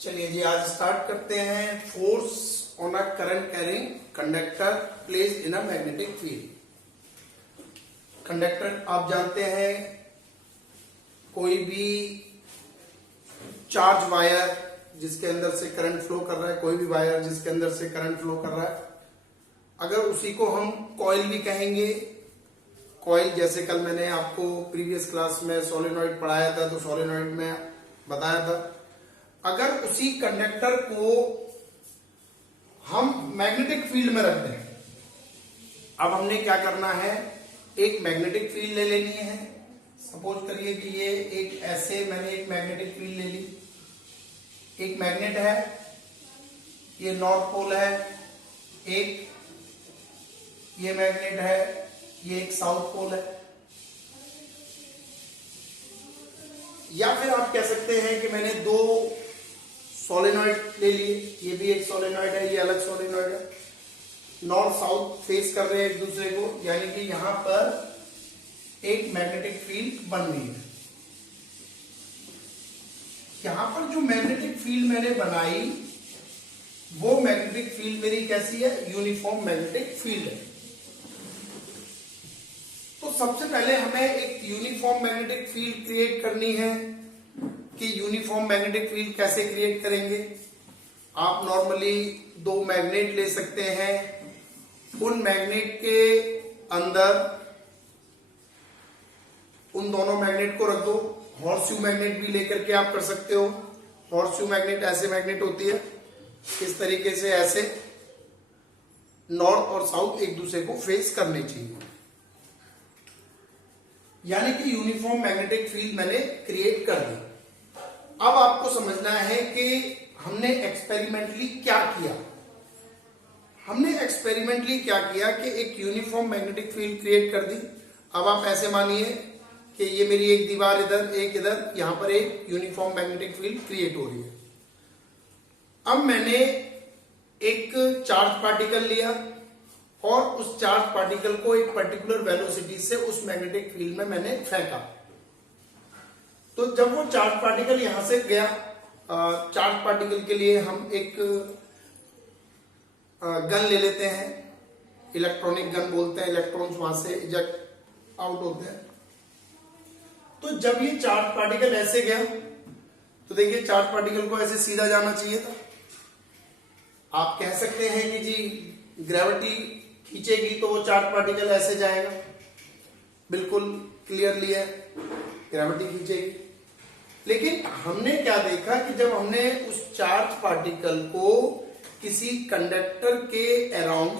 चलिए जी, आज स्टार्ट करते हैं। Force on a current carrying conductor placed in a magnetic field. Conductor आप जानते हैं, कोई भी चार्ज वायर जिसके अंदर से करंट फ्लो कर रहा है, कोई भी वायर जिसके अंदर से करंट फ्लो कर रहा है, अगर उसी को हम कॉइल भी कहेंगे। कॉइल जैसे कल मैंने आपको प्रीवियस क्लास में सोलेनॉइड पढ़ाया था, तो सोलेनॉइड में बताया था, अगर उसी कंडक्टर को हम मैग्नेटिक फील्ड में रख दें। अब हमने क्या करना है, एक मैग्नेटिक फील्ड ले लेनी है। सपोज करिए कि ये एक ऐसे मैंने एक मैग्नेटिक फील्ड ले ली। एक मैग्नेट है, ये नॉर्थ पोल है, एक ये मैग्नेट है, ये एक साउथ पोल है। या फिर आप कह सकते हैं कि मैंने दो सोलेनॉइड ले लिए, ये भी एक सोलेनॉइड है, ये अलग सोलेनॉइड है, नॉर्थ साउथ फेस कर रहे हैं एक दूसरे को, यानी कि यहां पर एक मैग्नेटिक फील्ड बन रही है। यहां पर जो मैग्नेटिक फील्ड मैंने बनाई, वो मैग्नेटिक फील्ड मेरी कैसी है, यूनिफॉर्म मैग्नेटिक फील्ड है। तो सबसे पहले हमें एक यूनिफॉर्म मैग्नेटिक फील्ड क्रिएट करनी है। कि यूनिफॉर्म मैग्नेटिक फील्ड कैसे क्रिएट करेंगे। आप नॉर्मली दो मैग्नेट ले सकते हैं, उन मैग्नेट के अंदर उन दोनों मैग्नेट को रख दो। हॉर्सशू मैग्नेट भी लेकर के आप कर सकते हो। हॉर्सशू मैग्नेट ऐसे मैग्नेट होती है, इस तरीके से ऐसे नॉर्थ और साउथ एक दूसरे को फेस करने चाहिए, यानी कि यूनिफॉर्म मैग्नेटिक फील्ड मैंने क्रिएट कर दी। अब आपको समझना है कि हमने एक्सपेरिमेंटली क्या किया। हमने एक्सपेरिमेंटली क्या किया कि एक यूनिफॉर्म मैग्नेटिक फील्ड क्रिएट कर दी। अब आप ऐसे मानिए कि ये मेरी एक दीवार इधर, एक इधर, यहां पर एक यूनिफॉर्म मैग्नेटिक फील्ड क्रिएट हो रही है। अब मैंने एक चार्ज पार्टिकल लिया और उस चार्ज पार्टिकल को एक पर्टिकुलर वेलोसिटी से उस मैग्नेटिक फील्ड में मैंने फेंका। तो जब वो चार्ज पार्टिकल यहां से गया, चार्ज पार्टिकल के लिए हम एक गन ले लेते हैं, इलेक्ट्रॉनिक गन बोलते हैं। इलेक्ट्रॉन्स वहां से इजेक्ट आउट होते हैं। तो जब ये चार्ज पार्टिकल ऐसे गया, तो देखिए चार्ज पार्टिकल को ऐसे सीधा जाना चाहिए था। आप कह सकते हैं कि जी ग्रेविटी खींचेगी तो वो चार्ज पार्टिकल ऐसे जाएगा, बिल्कुल क्लियरली है, ग्रेविटी खींचेगी। लेकिन हमने क्या देखा कि जब हमने उस चार्ज पार्टिकल को किसी कंडक्टर के अराउंड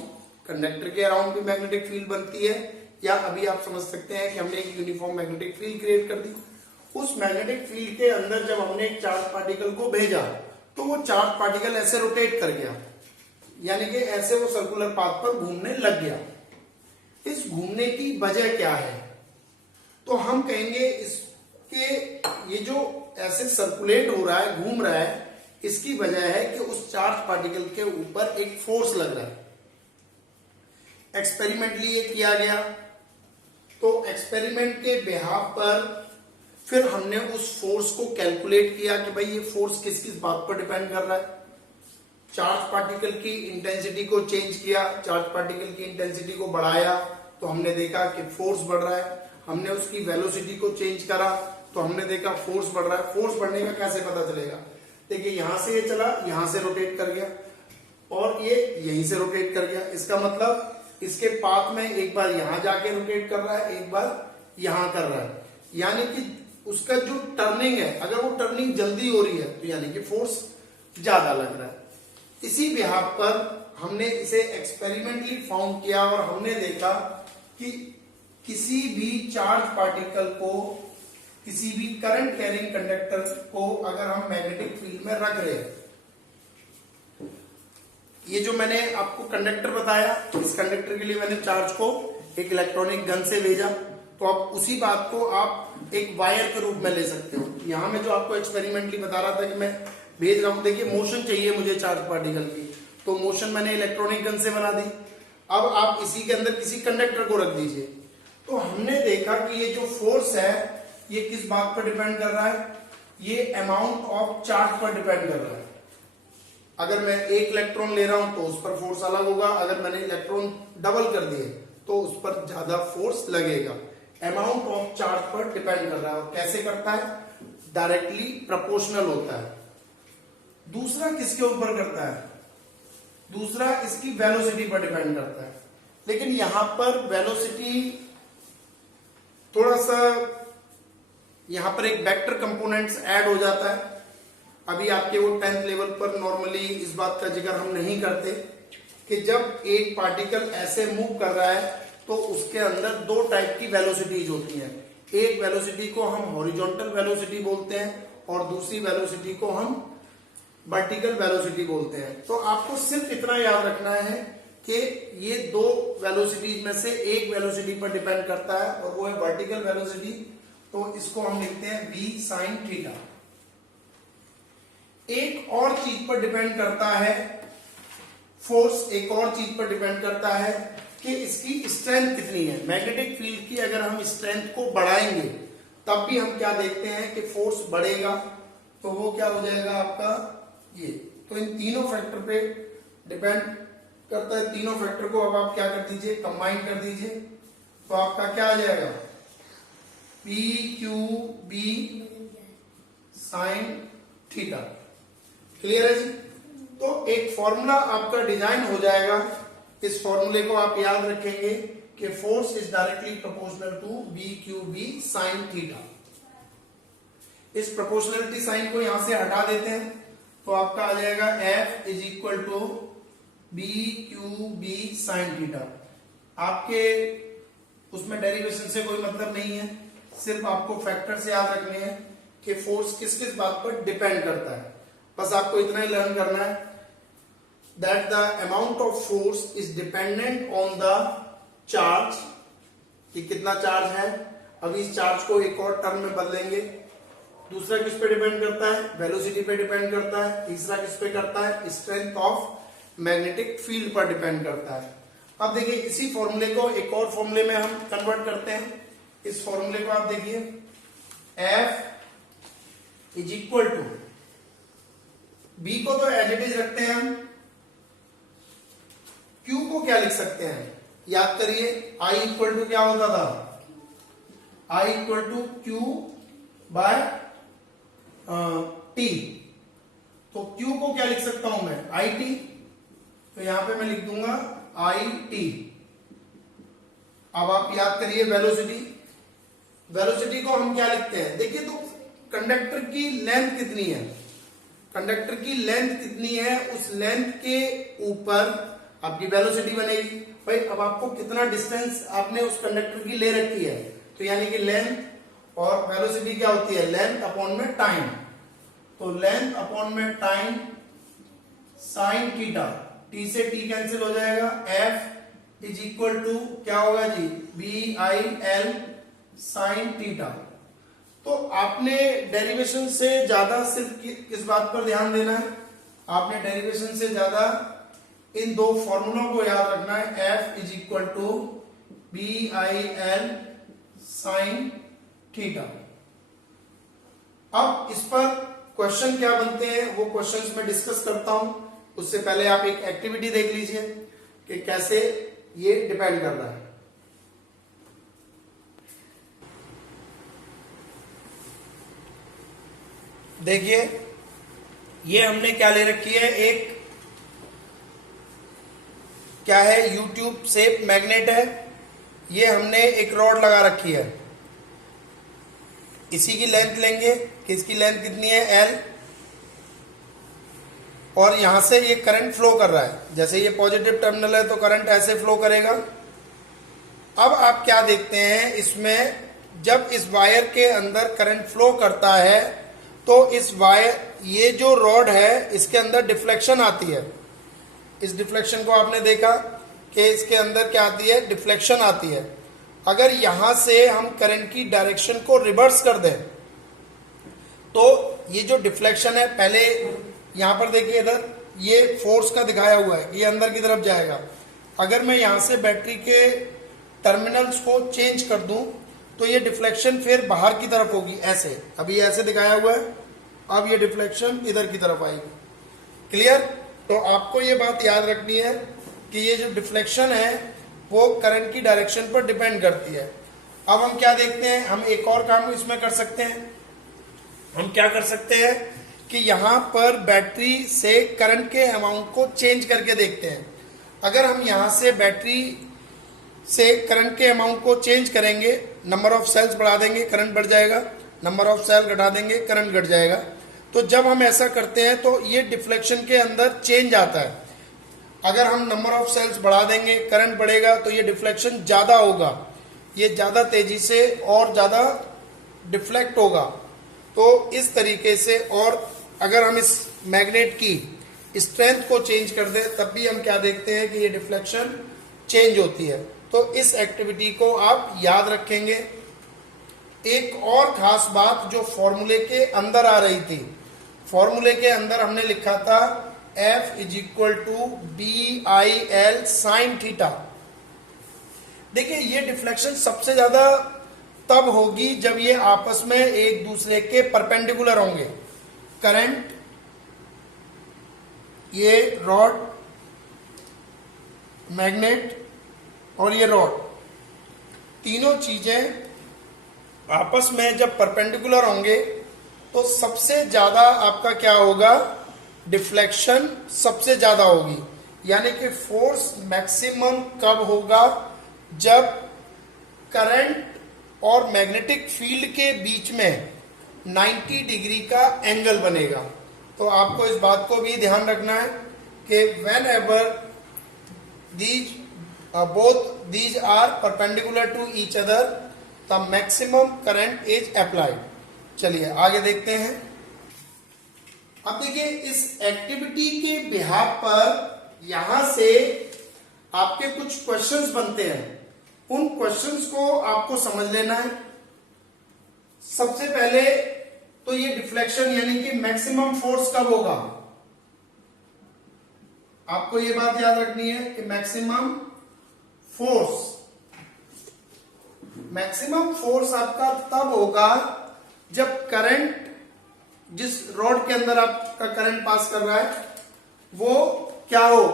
भी मैग्नेटिक फील्ड बनती है, या अभी आप समझ सकते हैं कि हमने एक यूनिफॉर्म मैग्नेटिक फील्ड क्रिएट कर दी। उस मैग्नेटिक फील्ड के अंदर जब हमने एक चार्ज पार्टिकल को भेजा, तो वो चार्ज पार्टिकल ऐसे रोटेट कर गया, यानी कि ऐसे वो सर्कुलर पाथ पर घूमने लग गया। इस घूमने की वजह क्या है, तो हम कहेंगे इसके ये जो ऐसे सर्कुलेट हो रहा है, घूम रहा है, इसकी वजह है कि उस चार्ज पार्टिकल के ऊपर एक फोर्स लग रहा है। एक्सपेरिमेंटली ये किया गया, तो एक्सपेरिमेंट के बिहाफ पर फिर हमने उस फोर्स को कैलकुलेट किया कि भाई ये फोर्स किस किस बात पर डिपेंड कर रहा है। चार्ज पार्टिकल की इंटेंसिटी को चेंज किया, चार्ज पार्टिकल की इंटेंसिटी को बढ़ाया तो हमने देखा कि फोर्स बढ़ रहा है। हमने उसकी वेलोसिटी को चेंज करा तो हमने देखा फोर्स बढ़ रहा है। फोर्स बढ़ने का कैसे पता चलेगा, देखिए यहां से ये चला, यहां से रोटेट कर गया और ये यहीं से रोटेट कर गया। इसका मतलब इसके पाथ में एक बार यहां जाके रोटेट कर रहा है, एक बार यहां कर रहा है, यानी कि उसका जो टर्निंग है, अगर वो टर्निंग जल्दी हो रही है तो यानी कि फोर्स ज्यादा लग रहा है। इसी बिहाफ पर हमने इसे एक्सपेरिमेंटली फाउंड किया और हमने देखा कि किसी भी चार्ज पार्टिकल को, किसी भी करंट कैरिंग कंडक्टर को अगर हम मैग्नेटिक फील्ड में रख रहे हैं, ये जो मैंने आपको कंडक्टर बताया, इस कंडक्टर के लिए मैंने चार्ज को एक इलेक्ट्रॉनिक गन से भेजा, तो आप उसी बात को आप एक वायर के रूप में ले सकते हो। यहां मैं जो आपको एक्सपेरिमेंटली बता रहा था कि मैं भेज रहा हूं, देखिए मोशन चाहिए मुझे चार्ज पार्टिकल की, तो मोशन मैंने इलेक्ट्रॉनिक गन से बना दी। अब आप इसी के अंदर किसी कंडक्टर को रख दीजिए, तो हमने देखा कि ये जो फोर्स है ये किस बात पर डिपेंड कर रहा है, ये अमाउंट ऑफ चार्ज पर डिपेंड कर रहा है। अगर मैं एक इलेक्ट्रॉन ले रहा हूं तो उस पर फोर्स अलग होगा, अगर मैंने इलेक्ट्रॉन डबल कर दिए तो उस पर ज्यादा फोर्स लगेगा। अमाउंट ऑफ चार्ज पर डिपेंड कर रहा है। और कैसे करता है? डायरेक्टली प्रोपोर्शनल होता है। दूसरा किसके ऊपर करता है? दूसरा इसकी वेलोसिटी पर डिपेंड करता है। लेकिन यहां पर वेलोसिटी थोड़ा सा, यहां पर एक वेक्टर कंपोनेंट्स ऐड हो जाता है। अभी आपके वो 10th लेवल पर नॉर्मली इस बात का जिक्र हम नहीं करते कि जब एक पार्टिकल ऐसे मूव कर रहा है तो उसके अंदर दो टाइप की वेलोसिटीज होती हैं। एक वेलोसिटी को हम हॉरिजॉन्टल वेलोसिटी बोलते हैं और दूसरी वेलोसिटी को हम वर्टिकल वेलोसिटी बोलते हैं। तो आपको सिर्फ इतना याद रखना है कि ये दो वेलोसिटीज में से एक वेलोसिटी पर डिपेंड करता है और वो है वर्टिकल वेलोसिटी। तो इसको हम लिखते हैं v sin थीटा। एक और चीज पर डिपेंड करता है फोर्स, एक और चीज पर डिपेंड करता है कि इसकी स्ट्रेंथ कितनी है। मैग्नेटिक फील्ड की अगर हम स्ट्रेंथ को बढ़ाएंगे तब भी हम क्या देखते हैं कि फोर्स बढ़ेगा। तो वो क्या हो जाएगा आपका ये। तो इन तीनों फैक्टर पे डिपेंड करता है। तीनों फैक्टर को अब आप क्या कर दीजिए, कंबाइन कर दीजिए। तो आपका क्या आ जाएगा, P Q B sine theta. Clear है जी? तो एक फॉर्मूला आपका डिजाइन हो जाएगा। इस फॉर्मूले को आप याद रखेंगे कि force is directly proportional to B Q B sine theta. इस प्रोपोर्शनलिटी साइन को यहां से हटा देते हैं तो आपका आ जाएगा F is equal to B Q B sine theta. आपके उसमें डेरिवेशन से कोई मतलब नहीं है, सिर्फ आपको फैक्टर से याद रखने हैं कि फोर्स किस किस बात पर डिपेंड करता है। बस आपको इतना ही लर्न करना है that the amount of force is dependent on the charge, कि कितना चार्ज है। अभी इस चार्ज को एक और टर्म में बदलेंगे। दूसरा किस पे डिपेंड करता है? वेलोसिटी पे डिपेंड करता है। तीसरा किस पे करता है? स्ट्रेंथ ऑफ मैग्नेटिक फील्ड पर डिपेंड करता है। अब देखिए इसी फॉर्मूले को एक और फॉर्मूले में हम कन्वर्ट करते हैं। इस फॉर्मूले को आप देखिए, F is equal to, B को तो एज इट इज रखते हैं हम, क्यू को क्या लिख सकते हैं? याद करिए, I इक्वल टू क्या होता था? I equal to Q by T. तो क्यू को क्या लिख सकता हूं मैं? I T. तो यहां पे मैं लिख दूंगा आई टी। अब आप याद करिए वेलोसिटी। वेलोसिटी को हम क्या लिखते हैं? देखिए तो कंडक्टर की लेंथ कितनी है, कंडक्टर की लेंथ कितनी है, उस लेंथ के ऊपर आपकी वेलोसिटी बनेगी। भाई अब आपको कितना डिस्टेंस आपने उस कंडक्टर की ले रखी है, तो यानी कि लेंथ और वेलोसिटी क्या होती है? लेंथ अपॉन में टाइम। तो लेंथ अपॉन में टाइम साइन थीटा, टी से टी कैंसिल हो जाएगा। F इज इक्वल टू क्या होगा जी? B I L sine theta. तो आपने डेरिवेशन से ज्यादा सिर्फ किस बात पर ध्यान देना है? आपने डेरिवेशन से ज्यादा इन दो फॉर्मूलों को याद रखना है। F is equal to B I L sine theta. अब इस पर क्वेश्चन क्या बनते हैं वो क्वेश्चंस में डिस्कस करता हूं। उससे पहले आप एक एक्टिविटी देख लीजिए कि कैसे ये डिपेंड कर रहा है। देखिए ये हमने क्या ले रखी है, एक क्या है, यूट्यूब शेप मैग्नेट है। ये हमने एक रॉड लगा रखी है। इसी की लेंथ लेंगे कि इसकी लेंथ कितनी है? L। और यहां से ये करंट फ्लो कर रहा है। जैसे ये पॉजिटिव टर्मिनल है तो करंट ऐसे फ्लो करेगा। अब आप क्या देखते हैं इसमें, जब इस वायर के अंदर करंट फ्लो करता है तो इस वायर, ये जो रॉड है इसके अंदर डिफ्लेक्शन आती है। इस डिफ्लेक्शन को आपने देखा कि इसके अंदर क्या आती है? डिफ्लेक्शन आती है। अगर यहां से हम करंट की डायरेक्शन को रिवर्स कर दें तो ये जो डिफ्लेक्शन है, पहले यहां पर देखिए, इधर ये फोर्स का दिखाया हुआ है, ये अंदर की तरफ जाएगा। अगर मैं यहां से बैटरी के टर्मिनल्स को चेंज कर दूं तो ये डिफ्लेक्शन फिर बाहर की तरफ होगी, ऐसे। अभी ऐसे दिखाया हुआ है, अब ये डिफ्लेक्शन इधर की तरफ आएगी। क्लियर? तो आपको ये बात याद रखनी है कि ये जो डिफ्लेक्शन है वो करंट की डायरेक्शन पर डिपेंड करती है। अब हम क्या देखते हैं, हम एक और काम इसमें कर सकते हैं। हम क्या कर सकते हैं कि यहां पर बैटरी से करंट के अमाउंट को चेंज करके देखते हैं। अगर हम यहां से बैटरी से करंट के अमाउंट को चेंज करेंगे, नंबर ऑफ सेल्स बढ़ा देंगे करंट बढ़ जाएगा, नंबर ऑफ सेल घटा देंगे करंट घट जाएगा। तो जब हम ऐसा करते हैं तो ये डिफ्लेक्शन के अंदर चेंज आता है। अगर हम नंबर ऑफ सेल्स बढ़ा देंगे करंट बढ़ेगा तो ये डिफ्लेक्शन ज्यादा होगा, ये ज्यादा तेजी से और ज्यादा डिफ्लेक्ट होगा। तो इस तरीके से, और अगर हम इस मैग्नेट की स्ट्रेंथ को चेंज कर दे तब भी हम क्या देखते हैं कि ये डिफ्लेक्शन चेंज होती है। तो इस एक्टिविटी को आप याद रखेंगे। एक और खास बात जो फॉर्मूले के अंदर आ रही थी, फॉर्मूले के अंदर हमने लिखा था F is equal to BIL sine theta. देखिए ये डिफ्लेक्शन सबसे ज्यादा तब होगी जब ये आपस में एक दूसरे के परपेंडिकुलर होंगे। करंट, ये रॉड, मैग्नेट और ये रॉड, तीनों चीजें आपस में जब परपेंडिकुलर होंगे तो सबसे ज्यादा आपका क्या होगा, डिफ्लेक्शन सबसे ज्यादा होगी। यानी कि फोर्स मैक्सिमम कब होगा, जब करंट और मैग्नेटिक फील्ड के बीच में 90 डिग्री का एंगल बनेगा। तो आपको इस बात को भी ध्यान रखना है कि when ever both these are perpendicular to each other the maximum current is applied। चलिए आगे देखते हैं। अब देखिए इस एक्टिविटी के बिहाफ पर यहां से आपके कुछ क्वेश्चंस बनते हैं, उन क्वेश्चंस को आपको समझ लेना है। सबसे पहले तो ये डिफ्लेक्शन यानी कि मैक्सिमम फोर्स कब होगा, आपको ये बात याद रखनी है कि मैक्सिमम फोर्स आपका तब होगा जब करंट, जिस रॉड के अंदर आपका करंट पास कर रहा है वो क्या हो,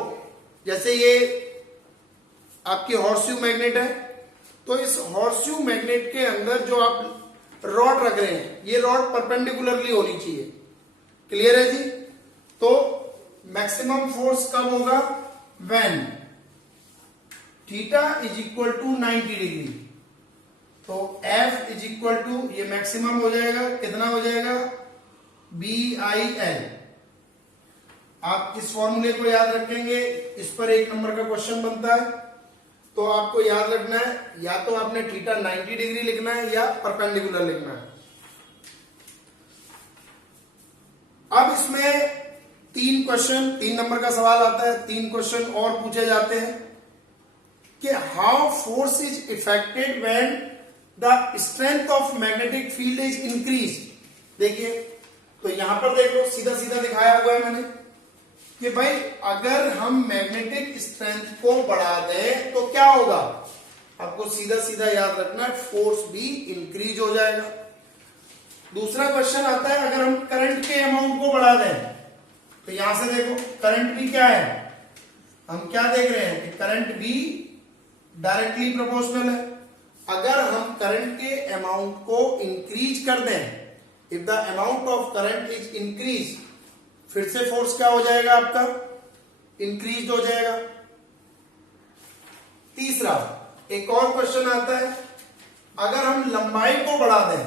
जैसे ये आपकी हॉर्सशू मैग्नेट है, तो इस हॉर्सशू मैग्नेट के अंदर जो आप रॉड रख रहे हैं ये रॉड परपेंडिकुलरली होनी चाहिए। क्लियर है जी। तो मैक्सिमम फोर्स कब होगा, when theta is equal to 90 degree. तो F इज इक्वल टू, ये मैक्सिमम हो जाएगा, कितना हो जाएगा, BIL। आप इस फॉर्मूले को याद रखेंगे, इस पर 1 नंबर का क्वेश्चन बनता है। तो आपको याद रखना है, या तो आपने थीटा 90 डिग्री लिखना है या परपेंडिकुलर लिखना है। अब इसमें 3 नंबर का सवाल आता है, 3 क्वेश्चन और पूछे जाते हैं कि how force is affected when the strength of magnetic field is increase. देखिए तो यहां पर देख लो, सीधा सीधा दिखाया हुआ है मैंने कि भाई अगर हम मैग्नेटिक स्ट्रेंथ को बढ़ा दें तो क्या होगा, आपको सीधा सीधा याद रखना है, फोर्स भी इंक्रीज हो जाएगा। दूसरा क्वेश्चन आता है अगर हम करंट के अमाउंट को बढ़ा दें, तो यहां से देखो करंट भी क्या है, हम क्या देख रहे हैं कि करंट भी डायरेक्टली प्रोपोर्शनल है। अगर हम करंट के अमाउंट को इंक्रीज कर दें, if the amount of current is increase, फिर से फोर्स क्या हो जाएगा आपका, इंक्रीज हो जाएगा। तीसरा एक और क्वेश्चन आता है, अगर हम लंबाई को बढ़ा दें,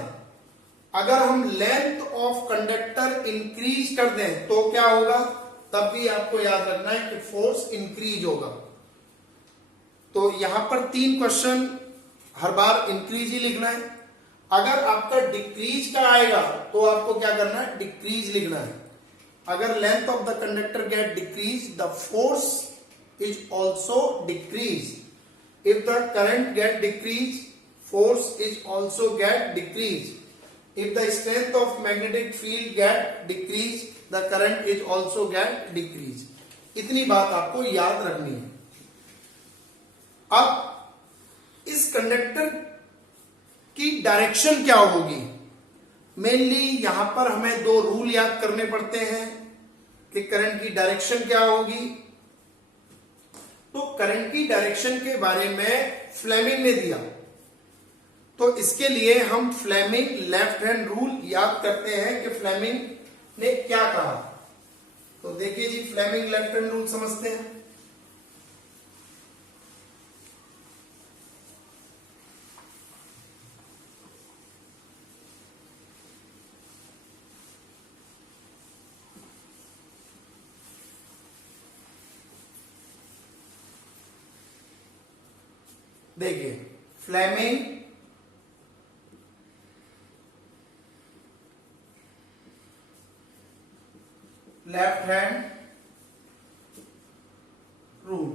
अगर हम लेंथ ऑफ कंडक्टर इंक्रीज कर दें तो क्या होगा, तब भी आपको याद रखना है कि फोर्स इंक्रीज होगा। तो यहां पर 3 क्वेश्चन हर बार इंक्रीज ही लिखना है। अगर आपका डिक्रीज का आएगा तो आपको क्या करना है, डिक्रीज लिखना है। अगर length of the conductor gate decrease, the force is also decrease. If the current gate decrease, force is also get decrease. If the strength of magnetic field get decrease, the current is also get decrease। इतनी बात आपको याद रखनी है। अब इस conductor की direction क्या होगी, मेनली यहां पर हमें 2 रूल याद करने पड़ते हैं कि करंट की डायरेक्शन क्या होगी। तो करंट की डायरेक्शन के बारे में फ्लेमिंग ने दिया, तो इसके लिए हम फ्लेमिंग लेफ्ट हैंड रूल याद करते हैं कि फ्लेमिंग ने क्या कहा। तो देखिए जी, फ्लेमिंग लेफ्ट हैंड रूल समझते हैं। देखिए, Fleming left hand rule,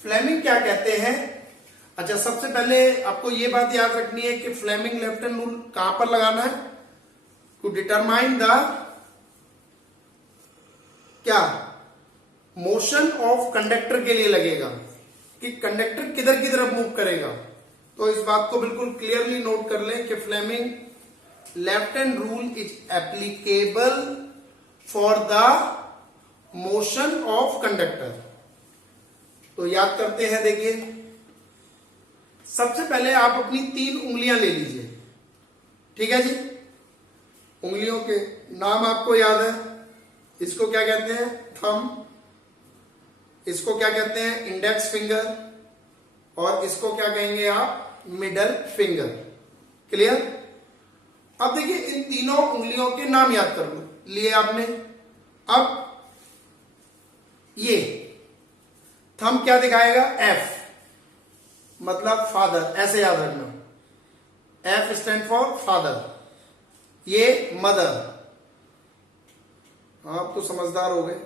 Fleming क्या कहते हैं। अच्छा, सबसे पहले आपको यह बात याद रखनी है कि फ्लेमिंग लेफ्ट हैंड रूल कहां पर लगाना है। टू डिटरमाइन द क्या मोशन ऑफ कंडक्टर के लिए लगेगा कि कंडक्टर किधर की तरफ मूव करेगा। तो इस बात को बिल्कुल क्लियरली नोट कर लें कि Fleming left hand rule is applicable for the motion of conductor. तो याद करते हैं। देखिए, सबसे पहले आप अपनी 3 उंगलियां ले लीजिए, ठीक है जी। उंगलियों के नाम आपको याद है, इसको क्या कहते हैं, थंब, इसको क्या कहते हैं, इंडेक्स फिंगर, और इसको क्या कहेंगे आप, मिडल फिंगर। क्लियर। अब देखिए, इन तीनों उंगलियों के नाम याद कर लिए आपने। अब ये थंब क्या दिखाएगा, एफ, मतलब फादर, ऐसे याद रखना। F stand for father. ये मदर, आप तो समझदार हो गए।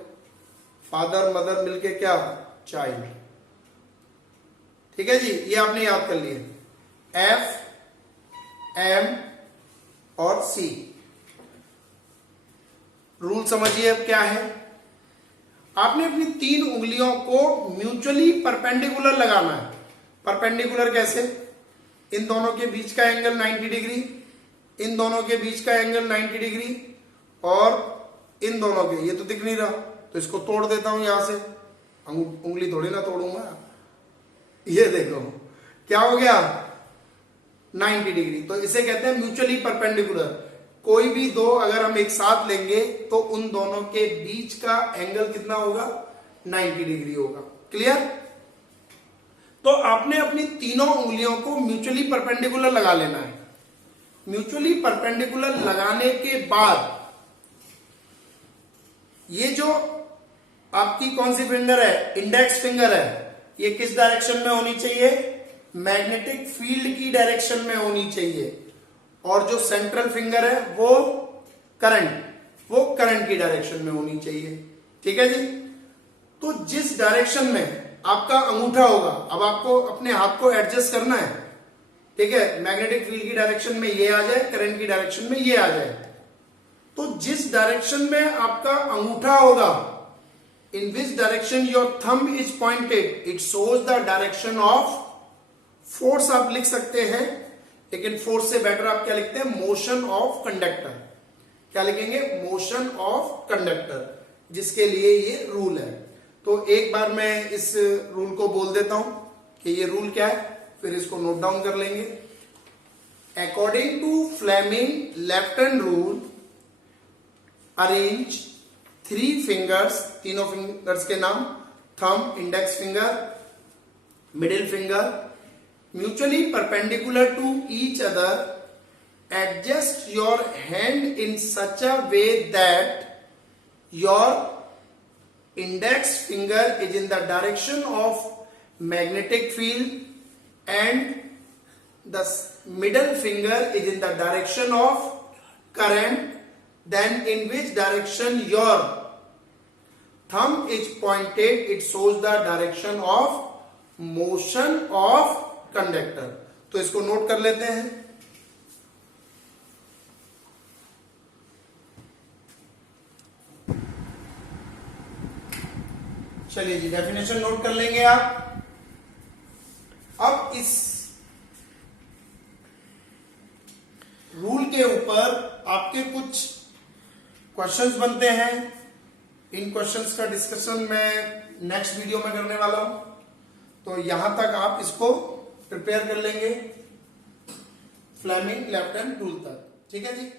फादर मदर मिलके क्या, चाइल्ड। ठीक है जी, ये आपने याद कर लिए। एफ, एम और सी। रूल समझिए अब क्या है। आपने अपनी 3 उंगलियों को म्यूचुअली परपेंडिकुलर लगाना है। परपेंडिकुलर कैसे, इन दोनों के बीच का एंगल 90 डिग्री, इन दोनों के बीच का एंगल 90 डिग्री, और इन दोनों के, ये तो दिख नहीं रहा तो इसको तोड़ देता हूं यहां से। उंगली थोड़ी ना तोड़ूंगा। ये देखो क्या हो गया, 90 डिग्री। तो इसे कहते हैं म्यूचुअली परपेंडिकुलर। कोई भी दो अगर हम एक साथ लेंगे तो उन दोनों के बीच का एंगल कितना होगा, 90 डिग्री होगा। क्लियर। तो आपने अपनी तीनों उंगलियों को म्यूचुअली परपेंडिकुलर लगा लेना है। म्यूचुअली परपेंडिकुलर लगाने के बाद ये जो आपकी कौन सी फिंगर है, इंडेक्स फिंगर है, ये किस डायरेक्शन में होनी चाहिए, मैग्नेटिक फील्ड की डायरेक्शन में होनी चाहिए। और जो सेंट्रल फिंगर है वो करंट की डायरेक्शन में होनी चाहिए। ठीक है जी। तो जिस डायरेक्शन में आपका अंगूठा होगा, अब आपको अपने हाथ को एडजस्ट करना है। ठीक है, मैग्नेटिक फील्ड की डायरेक्शन में ये आ जाए, करंट की डायरेक्शन में ये आ जाए। तो जिस डायरेक्शन में आपका अंगूठा होगा, in which direction your thumb is pointed, it shows the direction of force. आप लिख सकते हैं, लेकिन फोर्स से बेटर आप क्या लिखते हैं, मोशन ऑफ कंडक्टर। क्या लिखेंगे, मोशन ऑफ कंडक्टर, जिसके लिए ये रूल है। तो एक बार मैं इस रूल को बोल देता हूं कि ये रूल क्या है, फिर इसको नोट डाउन कर लेंगे। According to Fleming left hand rule, arrange 3 fingers, तीनों फिंगर्स के नाम, thumb, index finger, middle finger, mutually perpendicular to each other. Adjust your hand in such a way that your index finger is in the direction of magnetic field and the middle finger is in the direction of current. Then in which direction your thumb is pointed, it shows the direction of motion of conductor. तो इसको note कर लेते हैं। चलिए जी, definition note कर लेंगे आप। अब इस रूल के ऊपर आपके कुछ क्वेश्चंस बनते हैं। इन क्वेश्चंस का डिस्कशन मैं नेक्स्ट वीडियो में करने वाला हूं, तो यहां तक आप इसको प्रिपेयर कर लेंगे फ्लेमिंग लेफ्ट हैंड रूल तक। ठीक है जी।